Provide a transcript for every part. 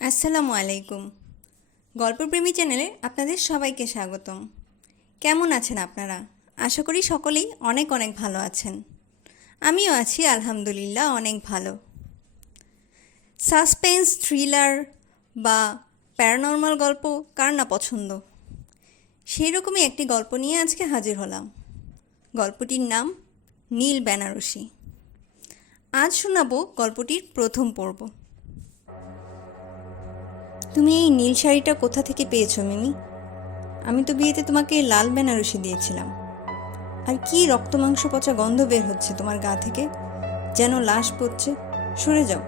আসসালামু আলাইকুম। গল্পপ্রেমী চ্যানেলে আপনাদের সবাইকে স্বাগতম। কেমন আছেন আপনারা? আশা করি সকলেই অনেক অনেক ভালো আছেন। আমিও আছি আলহামদুলিল্লাহ অনেক ভালো। সাসপেন্স, থ্রিলার বা প্যারানর্মাল গল্প কার না পছন্দ? সেই রকমই একটি গল্প নিয়ে আজকে হাজির হলাম। গল্পটির নাম নীল বেনারসি। আজ শোনাবো গল্পটির প্রথম পর্ব। তুমি এই নীল শাড়িটা কোথা থেকে পেয়েছো মিমি? আমি তো বিয়েতে তোমাকে লাল বেনারসি দিয়েছিলাম। আর কি রক্তমাংস পচা গন্ধ বের হচ্ছে তোমার গা থেকে, যেন লাশ পড়ছে। সরে যাও।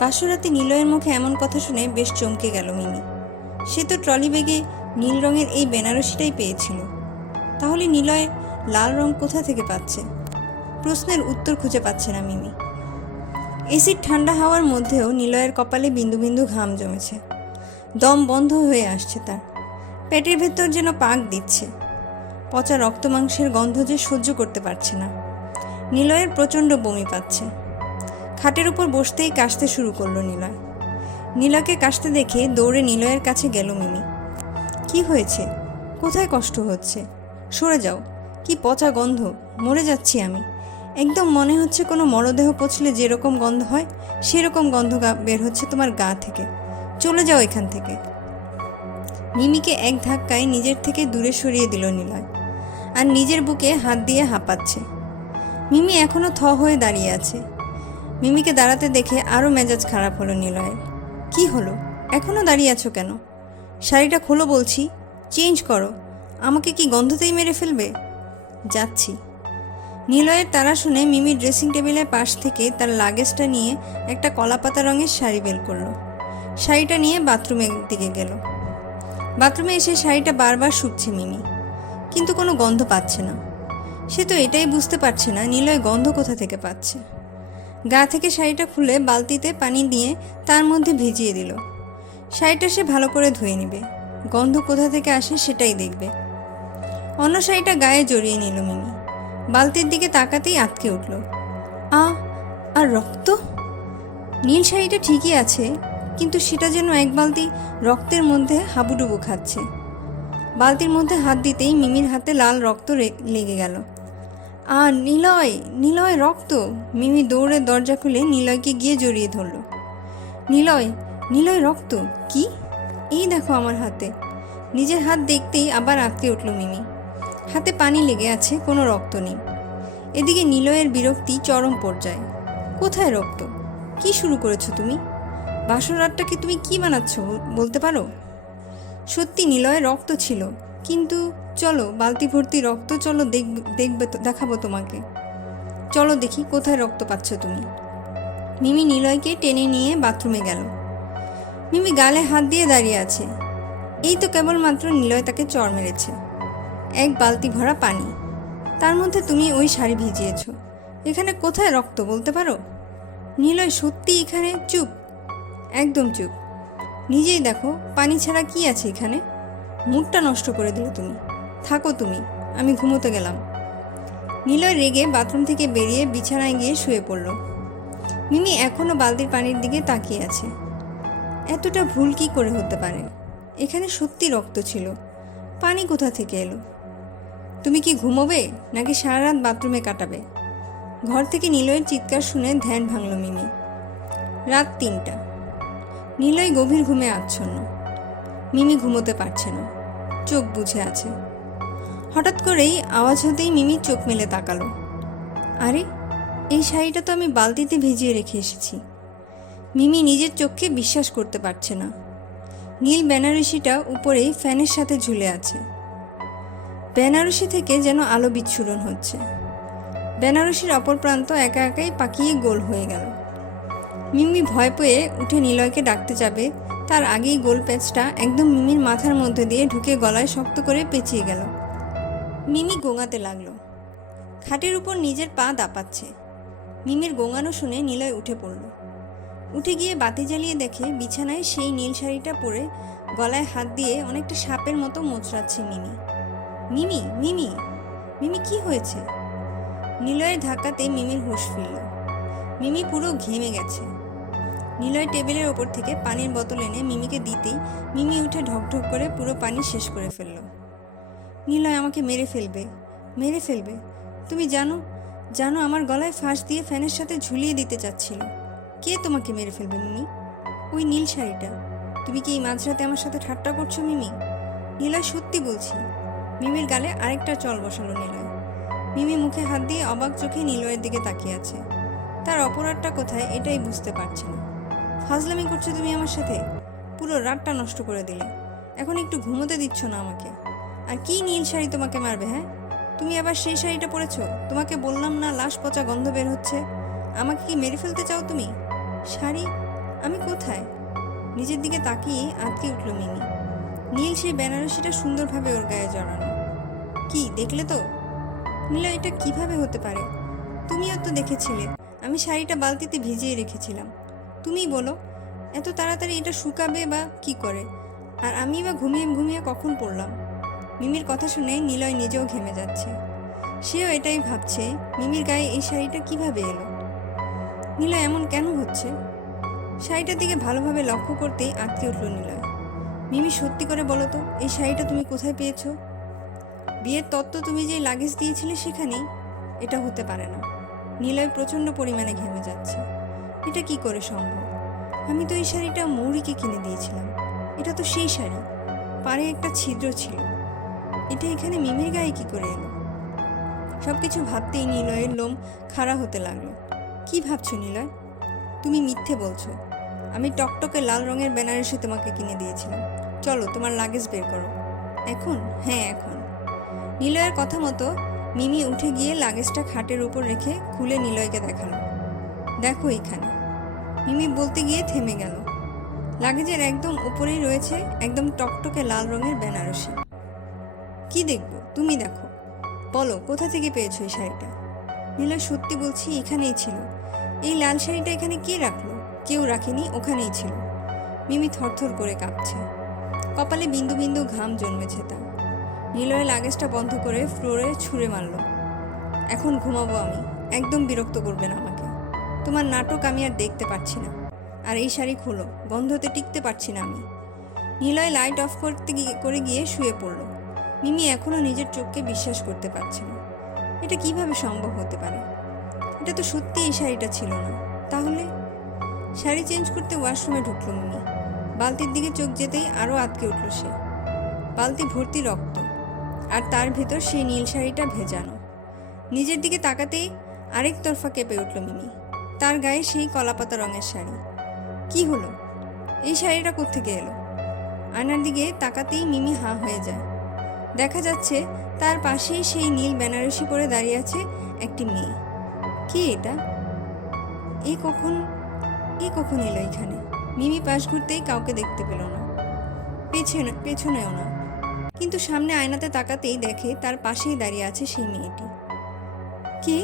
পার্শ্বরাতে নিলয়ের মুখে এমন কথা শুনে বেশ চমকে গেল মিমি। সে তো ট্রলি ব্যাগে নীল রঙের এই বেনারসিটাই পেয়েছিল। তাহলে নিলয় লাল রং কোথা থেকে পাচ্ছে? প্রশ্নের উত্তর খুঁজে পাচ্ছে না মিমি। এসির ঠান্ডা হাওয়ার মধ্যেও নিলয়ের কপালে বিন্দু বিন্দু ঘাম জমেছে। দম বন্ধ হয়ে আসছে তার। পেটের ভেতর যেন পাক দিচ্ছে। পচা রক্ত মাংসের গন্ধ যে সহ্য করতে পারছে না। নিলয়ের প্রচণ্ড বমি পাচ্ছে। খাটের উপর বসতেই কাশতে শুরু করলো নিলয়। নিলয়কে কাশতে দেখে দৌড়ে নিলয়ের কাছে গেল মিমি। কি হয়েছে? কোথায় কষ্ট হচ্ছে? সরে যাও। কি পচা গন্ধ, মরে যাচ্ছি আমি। একদম মনে হচ্ছে কোনো মরদেহ পচলে যেরকম গন্ধ হয় সেরকম গন্ধ বের হচ্ছে তোমার গা থেকে। চলে যাও এখান থেকে। মিমিকে এক ধাক্কায় নিজের থেকে দূরে সরিয়ে দিল নিলয়, আর নিজের বুকে হাত দিয়ে হাঁপাচ্ছে। মিমি এখনো থ হয়ে দাঁড়িয়ে আছে। মিমিকে দাঁড়াতে দেখে আরও মেজাজ খারাপ হলো নিলয়ের। কি হলো? এখনো দাঁড়িয়ে আছো কেন? শাড়িটা খোলো বলছি। চেঞ্জ করো। আমাকে কি গন্ধতেই মেরে ফেলবে? যাচ্ছি। নিলয়ের তাড়া শুনে মিমি ড্রেসিং টেবিলের পাশ থেকে তার লাগেজটা নিয়ে একটা কলাপাতা রঙের শাড়ি বের করলো। শাড়িটা নিয়ে বাথরুমের দিকে গেল। বাথরুমে এসে শাড়িটা বারবার শুকছে মিমি, কিন্তু কোনো গন্ধ পাচ্ছে না। সে তো এটাই বুঝতে পারছে না নিলয় গন্ধ কোথা থেকে পাচ্ছে। গা থেকে শাড়িটা খুলে বালতিতে পানি দিয়ে তার মধ্যে ভিজিয়ে দিল। শাড়িটা সে ভালো করে ধুয়ে নেবে, গন্ধ কোথা থেকে আসে সেটাই দেখবে। অন্য শাড়িটা গায়ে জড়িয়ে নিল মিমি। বালতির দিকে তাকাতেই আটকে উঠল। আর রক্ত! নীল শাড়িটা ঠিকই আছে, কিন্তু সেটা যেন এক বালতি রক্তের মধ্যে হাবুডুবু খাচ্ছে। বালতির মধ্যে হাত দিতেই মিমির হাতে লাল রক্ত লেগে গেল। নিলয়, নিলয়, রক্ত! মিমি দৌড়ে দরজা খুলে নিলয়কে গিয়ে জড়িয়ে ধরল। নিলয়, নিলয়, রক্ত! কি? এই দেখো আমার হাতে। নিজের হাত দেখতেই আবার আটকে উঠল মিমি। হাতে পানি লেগে আছে, কোনো রক্ত নেই। এদিকে নিলয়ের বিরক্তি চরম পর্যায়ে। কোথায় রক্ত? কি শুরু করেছো তুমি? বাসর রাতটাকে তুমি কি বানাচ্ছ বলতে পারো? সত্যি নিলয়ে রক্ত ছিল, কিন্তু চলো বালতি ভর্তি রক্ত, চলো দেখবে দেখাবো তোমাকে। চলো দেখি কোথায় রক্ত পাচ্ছ তুমি। মিমি নিলয়কে টেনে নিয়ে বাথরুমে গেল। মিমি গালে হাত দিয়ে দাঁড়িয়ে আছে। এই তো কেবলমাত্র নিলয় তাকে চড় মেরেছে। এক বালতি ভরা পানি, তার মধ্যে তুমি ওই শাড়ি ভিজিয়েছ। এখানে কোথায় রক্ত বলতে পারো? নিলয় সত্যি এখানে? চুপ, একদম চুপ। নিজেই দেখো পানি ছাড়া কি আছে এখানে। মুডটা নষ্ট করে দিলে তুমি। থাকো তুমি, আমি ঘুমোতে গেলাম। নিলয় রেগে বাথরুম থেকে বেরিয়ে বিছানায় গিয়ে শুয়ে পড়ল। মিমি এখনও বালতির পানির দিকে তাকিয়ে আছে। এতটা ভুল কি করে হতে পারে? এখানে সত্যি রক্ত ছিল, পানি কোথা থেকে এলো? তুমি কি ঘুমোবে নাকি সারা রাত বাথরুমে কাটাবে? ঘর থেকে নিলয়ের চিৎকার শুনে ধ্যান ভাঙল মিমি। রাত ৩টা। নিলয় গভীর ঘুমে আচ্ছন্ন। মিমি ঘুমোতে পারছে না, চোখ বুজে আছে। হঠাৎ করেই আওয়াজ হতেই মিমি চোখ মেলে তাকালো। আরে, এই শাড়িটা তো আমি বালতিতে ভিজিয়ে রেখে এসেছি। মিমি নিজের চোখকে বিশ্বাস করতে পারছে না। নীল বেনারসিটা উপরেই ফ্যানের সাথে ঝুলে আছে। বেনারসি থেকে যেন আলো বিচ্ছুরণ হচ্ছে। বেনারসির অপর প্রান্ত একা একাই পাকিয়ে গোল হয়ে গেল। মিমি ভয় পেয়ে উঠে নিলয়কে ডাকতে যাবে, তার আগেই গোল প্যাচটা একদম মিমির মাথার মধ্যে দিয়ে ঢুকে গলায় শক্ত করে পেঁচিয়ে গেল। মিমি গোঙাতে লাগলো। খাটের উপর নিজের পা দাপাচ্ছে। মিমির গোঙানো শুনে নিলয় উঠে পড়ল। উঠে গিয়ে বাতি জ্বালিয়ে দেখে বিছানায় সেই নীল শাড়িটা পরে গলায় হাত দিয়ে অনেকটা সাপের মতো মোচড়াচ্ছে মিমি। মিমি, মিমি, মিমি, কি হয়েছে? নিলয়ের ধাক্কাতে মিমির হুঁশ ফিরল। মিমি পুরো ঘেমে গেছে। নিলয় টেবিলের ওপর থেকে পানির বোতল এনে মিমিকে দিতেই মিমি উঠে ঢকঢক করে পুরো পানি শেষ করে ফেলল। নিলয় আমাকে মেরে ফেলবে, মেরে ফেলবে। তুমি জানো জানো আমার গলায় ফাঁস দিয়ে ফ্যানের সাথে ঝুলিয়ে দিতে চাচ্ছিল। কে তোমাকে মেরে ফেলবে মিমি? ওই নীল শাড়িটা। তুমি কি এই মাঝরাতে আমার সাথে ঠাট্টা করছো মিমি? নিলয় সত্যি বলছি। মিমির গালে আরেকটা চল বসালো নিলয়। মিমি মুখে হাত দিয়ে অবাক চোখে নিলয়ের দিকে তাকিয়ে আছে। তার অপরাধটা কোথায় এটাই বুঝতে পারছে না। ফাজলামি করছো তুমি আমার সাথে? পুরো রাতটা নষ্ট করে দিলে। এখন একটু ঘুমোতে দিচ্ছ না আমাকে। আর কি নীল শাড়ি তোমাকে মারবে? হ্যাঁ, তুমি আবার সেই শাড়িটা পরেছো? তোমাকে বললাম না লাশ পচা গন্ধ বের হচ্ছে। আমাকে কি মেরে ফেলতে চাও তুমি? শাড়ি? আমি কোথায়? নিজের দিকে তাকিয়ে আঁতকে উঠল মিমি। নীল সেই বেনারসিটা সুন্দরভাবে ওর গায়ে জড়ানো। কি দেখলে তো? নিলয়, এটা কিভাবে হতে পারে? তুমিও তো দেখেছিলে আমি শাড়িটা বালতিতে ভিজিয়ে রেখেছিলাম। তুমিই বলো এত তাড়াতাড়ি এটা শুকাবে বা কি করে? আর আমি বা ঘুমিয়ে ঘুমিয়ে কখন পড়লাম? মিমির কথা শুনে নিলয় নিজেও ঘেমে যাচ্ছে। সেও এটাই ভাবছে, মিমির গায়ে এই শাড়িটা কিভাবে এলো? নিলয়, এমন কেন হচ্ছে? শাড়িটার দিকে ভালোভাবে লক্ষ্য করতেই আঁতকে উঠল নিলয়। মিমি, সত্যি করে বলো তো, এই শাড়িটা তুমি কোথায় পেয়েছো? বিয়ের তত্ত্ব তুমি যে লাগেজ দিয়েছিলে সেখানেই? এটা হতে পারে না। নিলয় প্রচণ্ড পরিমাণে ঘেমে যাচ্ছে। এটা কি করে সম্ভব? আমি তো এই শাড়িটা মৌরিকে কিনে দিয়েছিলাম। এটা তো সেই শাড়ি, পাড়ে একটা ছিদ্র ছিল। এটা এখানে মিমির গায়ে কি করে এলো? সবকিছু ভাবতেই নিলয়ের লোম খাড়া হতে লাগলো। কি ভাবছো নিলয়? তুমি মিথ্যে বলছো। আমি টকটকে লাল রঙের বেনারসি তোমাকে কিনে দিয়েছিলাম। চলো তোমার লাগেজ বের করো। এখন? হ্যাঁ এখন। নিলয়ের কথা মতো মিমি উঠে গিয়ে লাগেজটা খাটের উপর রেখে খুলে নিলয়কে দেখালো। দেখো এখানে। মিমি বলতে গিয়ে থেমে গেল। লাগেজের একদম উপরেই রয়েছে একদম টকটকে লাল রঙের বেনারসি। কি দেখবো? তুমি দেখো। বলো কোথা থেকে পেয়েছো এই শাড়িটা? নিলয়, সত্যি বলছি এখানেই ছিল। এই লাল শাড়িটা এখানে কে রাখলো? কেউ রাখেনি, ওখানেই ছিল। মিমি থরথর করে কাঁপছে। কপালে বিন্দু বিন্দু ঘাম জন্মেছে তার। নিলয় লাগেজটা বন্ধ করে ফ্লোরে ছুঁড়ে মারল। এখন ঘুমাবো আমি। একদম বিরক্ত করবে না আমাকে। তোমার নাটক আমি আর দেখতে পাচ্ছি না। আর এই শাড়ি খোলো, গন্ধতে টিকতে পারছি না আমি। নিলয় লাইট অফ করে গিয়ে শুয়ে পড়ল। মিমি এখনও নিজের চোখকে বিশ্বাস করতে পারছে না। এটা কিভাবে সম্ভব হতে পারে? এটা তো সত্যি এই শাড়িটা ছিল না। তাহলে? শাড়ি চেঞ্জ করতে ওয়াশরুমে ঢুকল মিমি। বালতির দিকে চোখ যেতেই আরও আটকে উঠল সে। বালতি ভর্তি রক্ত, আর তার ভেতর সেই নীল শাড়িটা ভেজানো। নিজের দিকে তাকাতেই আরেক তরফা কেঁপে উঠল মিমি। তার গায়ে সেই কলাপাতা রঙের শাড়ি। কি হলো? এই শাড়িটা কোত্থেকে এলো? আয়নার দিকে তাকাতেই মিমি হাঁ হয়ে যায়। দেখা যাচ্ছে তার পাশেই সেই নীল বেনারসি পরে দাঁড়িয়ে আছে একটি মেয়ে। কি এটা? এ কখন এলো এখানে? মিমি পাশ ঘুরতেই কাউকে দেখতে পেল না, পেছনেও না। কিন্তু সামনে আয়নাতে তাকাতেই দেখে তার পাশেই দাঁড়িয়ে আছে সেই মেয়েটি। কে?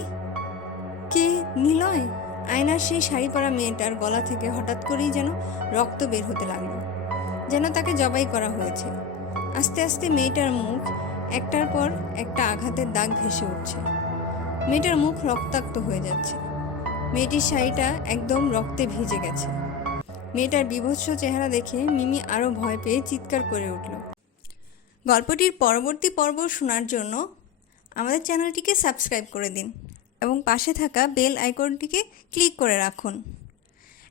কে? নিলয়। আয়নার সেই শাড়ি পরা মেয়েটার গলা থেকে হঠাৎ করেই যেন রক্ত বের হতে লাগলো, যেন তাকে জবাই করা হয়েছে। আস্তে আস্তে মেয়েটার মুখ একটার পর একটা আঘাতের দাগ ভেসে উঠছে। মেয়েটার মুখ রক্তাক্ত হয়ে যাচ্ছে। মেয়েটির শাড়িটা একদম রক্তে ভিজে গেছে। মেয়েটার বীভৎস চেহারা দেখে মিমি আরও ভয় পেয়ে চিৎকার করে উঠল। গল্পটির পরবর্তী পর্ব শোনার জন্য আমাদের চ্যানেলটিকে সাবস্ক্রাইব করে দিন এবং পাশে থাকা বেল আইকনটিকে ক্লিক করে রাখুন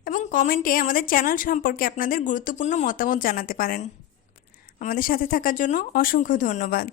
এবং কমেন্টে আমাদের চ্যানেল সম্পর্কে আপনাদের গুরুত্বপূর্ণ মতামত জানাতে পারেন। আমাদের সাথে থাকার জন্য অসংখ্য ধন্যবাদ।